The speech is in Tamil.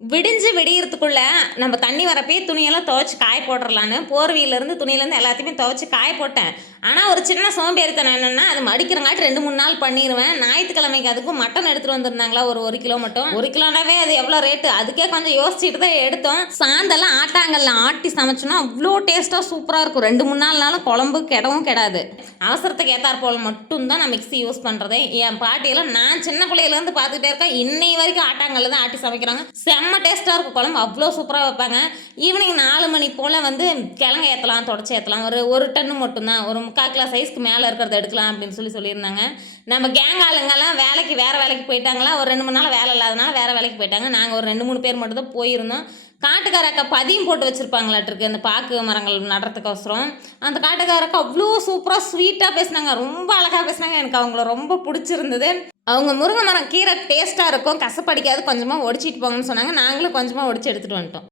விடிஞ்சு விடியறதுக்குள்ள நம்ம தண்ணி வரப்பயே துணியெல்லாம் துவைச்சு காய போட்டுறலான்னு போர்வையிலேருந்து துணியிலேருந்து எல்லாத்தையுமே துவைச்சு காய போட்டேன். ஆனால் ஒரு சின்ன சோம்பேறித்தனம் என்னென்னா அது மடிக்கிறங்காட்டி 2 3 நாள் பண்ணிடுவேன். ஞாயிற்றுக்கிழமைக்கு அதுக்கும் மட்டன் எடுத்துகிட்டு வந்திருந்தாங்களா ஒரு 1 கிலோ மட்டும். 1 கிலோனாவே அது எவ்வளோ ரேட்டு, அதுக்கே கொஞ்சம் யோசிச்சுட்டு தான் எடுத்தோம். சாந்தெல்லாம் ஆட்டாங்கல்ல ஆட்டி சமைச்சோன்னா அவ்வளோ டேஸ்ட்டாக சூப்பராக இருக்கும். 2 3 நாள்னாலும் குழம்பு கெடவும் கெடாது. அவசரத்துக்கு ஏற்றாற் போல் மட்டும்தான் நான் மிக்ஸி யூஸ் பண்ணுறதே. என் பாட்டியெல்லாம் நான் சின்ன பிள்ளையிலேருந்து பார்த்துக்கிட்டே இருக்கேன். இன்னை வரைக்கும் ஆட்டாங்கல்ல தான் ஆட்டி சமைக்கிறாங்க. செம்ம டேஸ்ட்டாக இருக்கும். குழம்பு அவ்வளோ சூப்பராக வைப்பாங்க. ஈவினிங் 4 மணி போல் வந்து கிழங்கு ஏற்றலாம், தொடச்சி ஏற்றலாம். ஒரு டன்னு மட்டும்தான், ஒரு 3/4 கிலோ சைஸ்க்கு மேலே இருக்கிறத எடுக்கலாம் அப்படின்னு சொல்லியிருந்தாங்க. நம்ம கேங் ஆளுங்கெல்லாம் வேறு வேலைக்கு போயிட்டாங்களா. ஒரு 2 3 நாள் வேலை இல்லாதனால வேறு வேலைக்கு போயிட்டாங்க. நாங்கள் ஒரு 2 3 பேர் மட்டும் தான் போயிருந்தோம். காட்டுக்கார அக்கா பதியம் போட்டு வச்சுருப்பாங்களாட்டிருக்கு அந்த பாக்கு மரங்கள் நடுறதுக்கோசரம். அந்த காட்டுக்கார அக்கா அவ்வளோ சூப்பராக ஸ்வீட்டாக பேசினாங்க, ரொம்ப அழகாக பேசினாங்க. எனக்கு அவங்கள ரொம்ப பிடிச்சிருந்தது. அவங்க முருங்கை மரம் கீரை டேஸ்ட்டாக இருக்கும், கசப்படிக்காது, கொஞ்சமாக ஒடிச்சிட்டு போங்கன்னு சொன்னாங்க. நாங்களும் கொஞ்சமாக ஒடிச்சு எடுத்துகிட்டு வந்துட்டோம்.